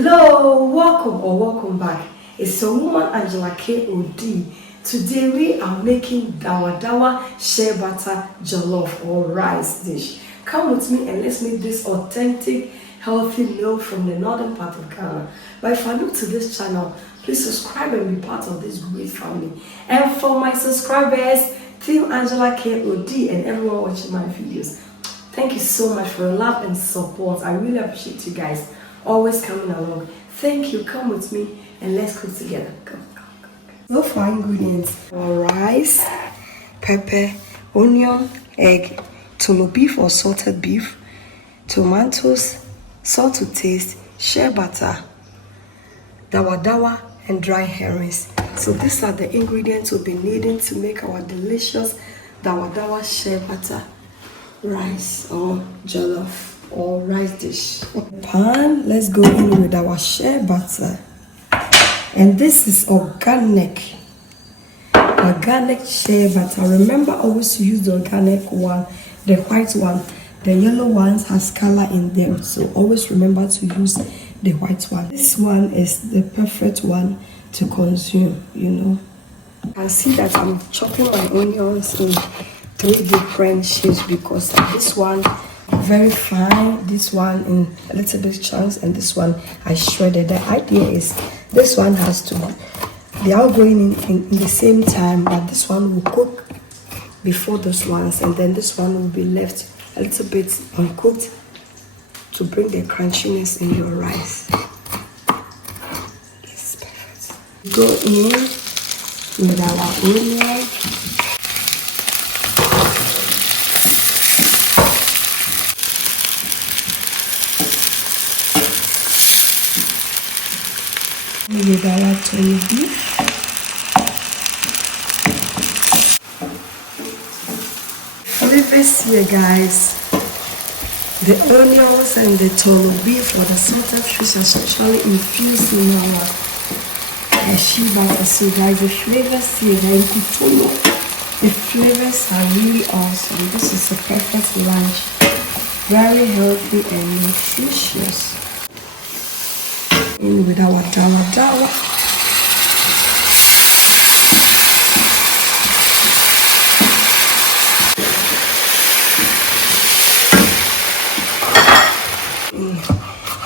Hello, welcome back. It's a woman Angela K.O.D. Today we are making Dawadawa Shea Butter Jollof or rice dish. Come with me and let's make this authentic, healthy meal from the northern part of Ghana. But if you're new to this channel, please subscribe and be part of this great family. And for my subscribers, Team Angela K.O.D. and everyone watching my videos, thank you so much for your love and support. I really appreciate you guys always coming along. Thank you. Come with me and let's cook together. Come. So for ingredients: rice, pepper, onion, egg, tolo beef or salted beef, tomatoes, salt to taste, shea butter, dawadawa, and dry herrings. So these are the ingredients we'll be needing to make our delicious Dawadawa Shea Butter rice or jollof or rice dish. Pan, let's go in with our shea butter. And this is organic shea butter. Remember always to use the organic one, the white one. The yellow ones has color in them, so always remember to use the white one. This one is the perfect one to consume, you know. You can see that I'm chopping my onions in 3 different shapes because this one very fine, this one in a little bit chunks, and this one I shredded. The idea is this one has to, they are going in the same time, but this one will cook before those ones, and then this one will be left a little bit uncooked to bring the crunchiness in your rice. It's perfect. Go in with our onion. With our tolo beef. Flavors here, guys. The onions and the tolo beef or the salted fish is actually infused in our shea butter. So guys, the flavors here, the flavors are really awesome. This is a perfect lunch. Very healthy and nutritious. In with our dawadawa.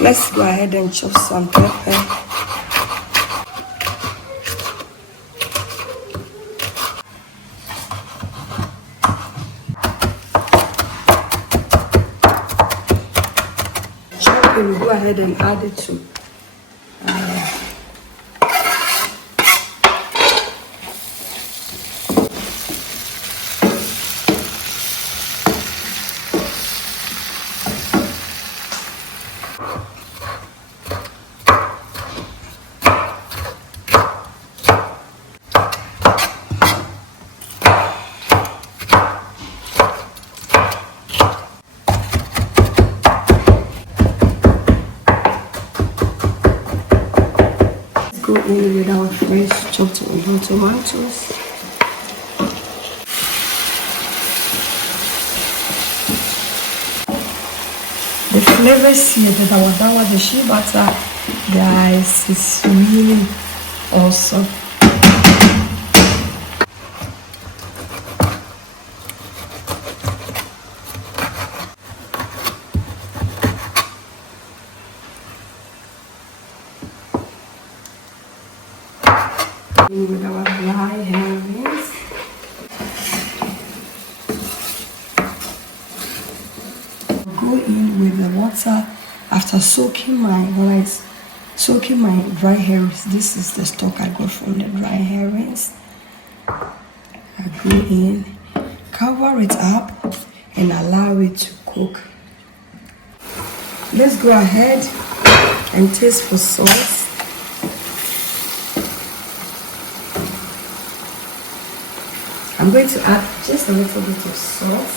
Let's go ahead and chop some pepper. Chop and go ahead and add it to go in with our fresh chopped tomatoes. The flavors here, the Dawadawa, the shea butter, guys, is really awesome. With our dry herrings. Go in with the water after soaking my dry herrings. This is the stock I got from the dry herrings. I go in, cover it up, and allow it to cook. Let's go ahead and taste for salt. I'm going to add just a little bit of salt.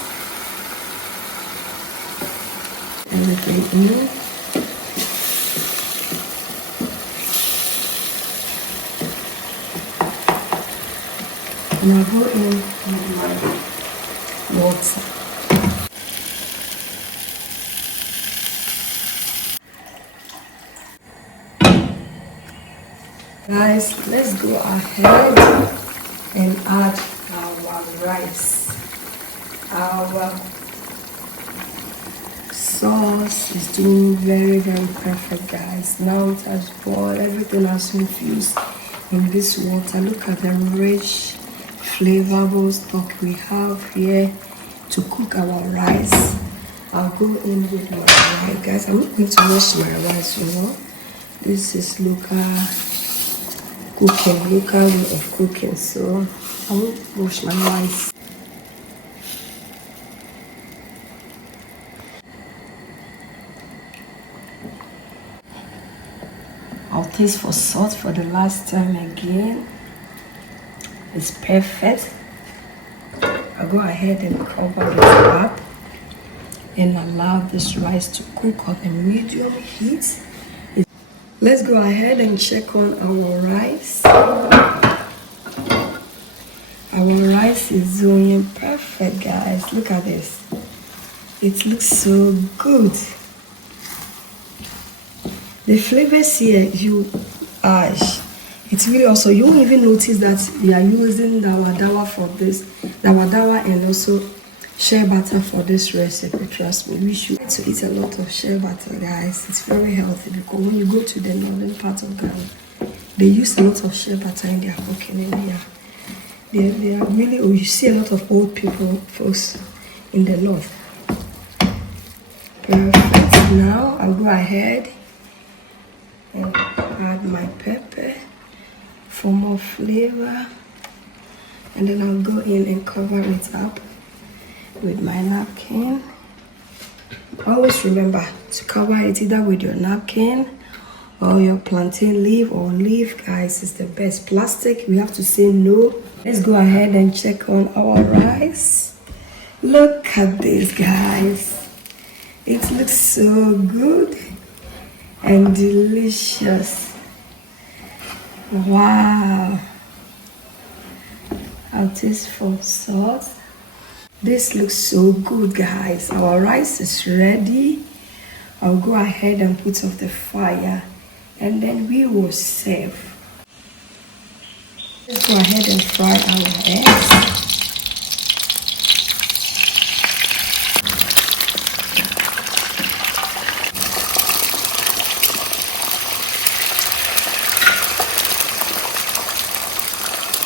Everything in. And I'll go in with my water. Guys, let's go ahead and add our rice. Our sauce is doing very perfect, guys. Now it has boiled, everything has infused in this water. Look at the rich flavorful stock we have here to cook our rice. I'll go in with my rice, guys. I'm not going to wash my rice, you know. This is local way of cooking, so I won't wash my rice. I'll taste for salt for the last time again. It's perfect. I'll go ahead and cover it up and allow this rice to cook on a medium heat. Let's go ahead and check on our rice. Our rice is doing perfect, guys. Look at this. It looks so good. The flavors here, it's really also, you won't even notice that we are using Dawadawa for this, Dawadawa and also shea butter for this recipe. Trust me, we should try to eat a lot of shea butter, guys. It's very healthy because when you go to the northern part of Ghana, they use a lot of shea butter in their cooking area. They are really, you see a lot of old people, folks, in the north. Perfect. Now I'll go ahead and add my pepper for more flavor, and then I'll go in and cover it up with my napkin. Always remember to cover it either with your napkin or your plantain leaf or leaf, guys. It's the best. Plastic, we have to say no. Let's go ahead and check on our rice. Look at this, guys. It looks so good and delicious. Wow. I'll taste for salt. This looks so good, guys. Our rice is ready. I'll go ahead and put off the fire and then we will serve. Let's go ahead and fry our eggs.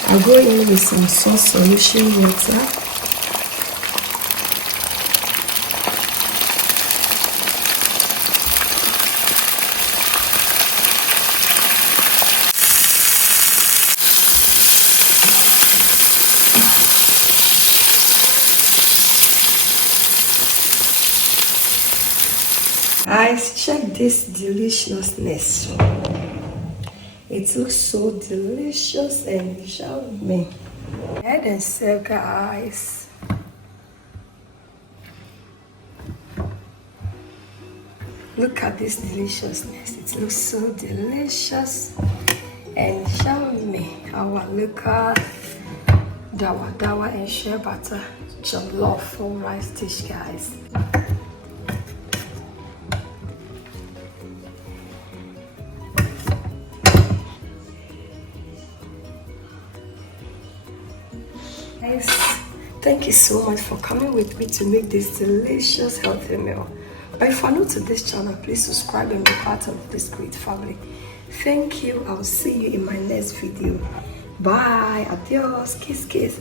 I'll go in with some sauce solution water. Guys, check this deliciousness. It looks so delicious and yummy. Head and serve, guys. Look at this deliciousness. It looks so delicious and yummy. Our local Dawadawa and Shea Butter Jollof for rice dish, guys. Guys, thank you so much for coming with me to make this delicious healthy meal. But if you're new to this channel, please subscribe and be part of this great family. Thank you. I'll see you in my next video. Bye. Adios. Kiss, kiss.